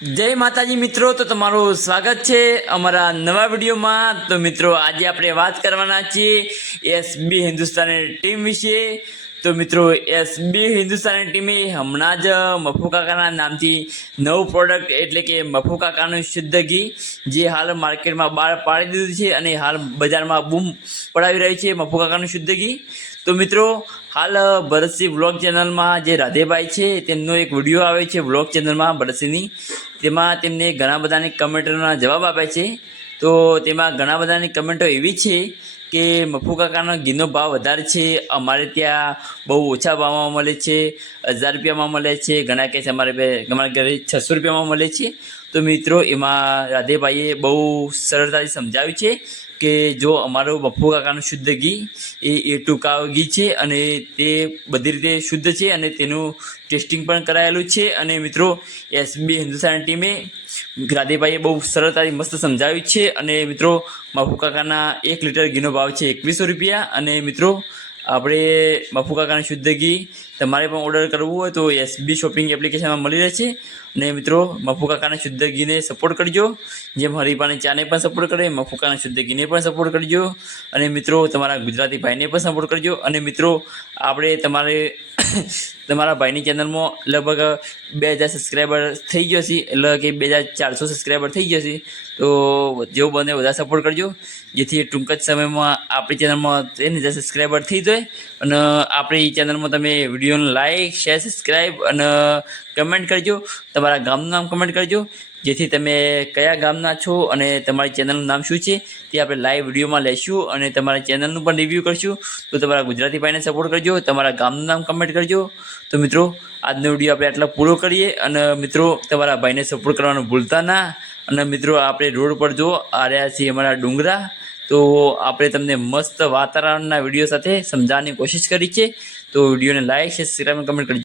જય માતાજી મિત્રો, તો તમારું સ્વાગત છે અમારા નવા વિડીયોમાં. તો મિત્રો, આજે આપણે વાત કરવાના છીએ એસબી હિન્દુસ્તાની ટીમ વિશે. તો મિત્રો, એસબી હિન્દુસ્તાની ટીમે હમણાં જ મફુ કાકાના નામથી નવું પ્રોડક્ટ એટલે કે મફુ કાકાનું શુદ્ધ ઘી, જે હાલ માર્કેટમાં બહાર પાડી દીધું છે અને હાલ બજારમાં બૂમ પડાવી રહી છે મફુ કાકાનું શુદ્ધ ઘી. તો મિત્રો, હાલ ભરતસિંહ વ્લોગ ચેનલમાં જે રાધેભાઈ છે, તેમનો એક વીડિયો આવે છે વ્લોગ ચેનલમાં ભરતસિંહની તેમાં તેમને ઘણા બધાની કમેન્ટોના જવાબ આપ્યા છે. તો તેમાં ઘણા બધાની કમેન્ટો એવી છે કે મફુ કાકાનો ઘીનો ભાવ વધારે છે, અમારે ત્યાં બહુ ઓછા ભાવમાં મળે છે, હજાર રૂપિયામાં મળે છે, ઘણા કહે છે અમારે અમારા ઘરે છસો રૂપિયામાં મળે છે. તો મિત્રો, એમાં રાધેભાઈએ બહુ સરળતાથી સમજાવ્યું છે કે જો અમારું બફુ કાકાનું શુદ્ધ ઘી, એ એ ટૂંકાવ ઘી છે અને તે બધી રીતે શુદ્ધ છે અને તેનું ટેસ્ટિંગ પણ કરાયેલું છે. અને મિત્રો, એસબી હિન્દુસ્તાન ટીમે રાધેભાઈએ બહુ સરળતાથી મસ્ત સમજાવ્યું છે. અને મિત્રો, મફુ કાકાના એક લીટર ઘીનો ભાવ છે એકવીસો રૂપિયા. અને મિત્રો, આપણે બફુ કાકાનું શુદ્ધ ઘી તમારે પણ ઓર્ડર કરવું હોય તો એસબી શોપિંગ એપ્લિકેશનમાં મળી રહે છે. અને મિત્રો મફુકાકાના શુદ્ધ ઘીને સપોર્ટ કરજો. જેમ હરીફાની ચાને પણ સપોર્ટ કરે મફુકાના શુદ્ધ ઘીને પણ સપોર્ટ કરજો. અને મિત્રો, તમારા ગુજરાતી ભાઈને પણ સપોર્ટ કરજો. અને મિત્રો, આપણે તમારે તમારા ભાઈની ચેનલમાં લગભગ બે હજાર સબસ્ક્રાઈબર થઈ ગયો છે, એટલે કે બે હજાર ચારસો સબસ્ક્રાઈબર થઈ ગયો છે. તો જેવું બને વધારે સપોર્ટ કરજો, જેથી ટૂંક જ સમયમાં આપણી ચેનલમાં ત્રણ હજાર સબસ્ક્રાઈબર થઈ જાય. અને આપણી ચેનલમાં તમે વિડીયોને લાઈક શેર સબસ્ક્રાઈબ અને કમેન્ટ કરજો. તમારા ગામનું નામ કમેન્ટ કરજો. જેથી તમે કયા ગામના છો અને તમારી ચેનલનું નામ શું છે તે આપણે લાઈવ વિડીયોમાં લેશું અને તમારા ચેનલનું પણ રિવ્યૂ કરશું. તો તમારા ગુજરાતી ભાઈને સપોર્ટ કરજો, તમારા ગામનું નામ કમેન્ટ કરજો. તો મિત્રો, આજનો વીડિયો આપણે આટલા પૂરો કરીએ અને મિત્રો, તમારા ભાઈને સપોર્ટ કરવાનું ભૂલતા ના. અને મિત્રો, આપણે રોડ પર જો આ રહ્યા છીએ અમારા ડુંગરા, તો આપણે તમને મસ્ત વાતાવરણના વીડિયો સાથે સમજાવવાની કોશિશ કરી છે. તો વિડીયોને લાઈક શેર સબસ્ક્રાઈબ કમેન્ટ કરજો.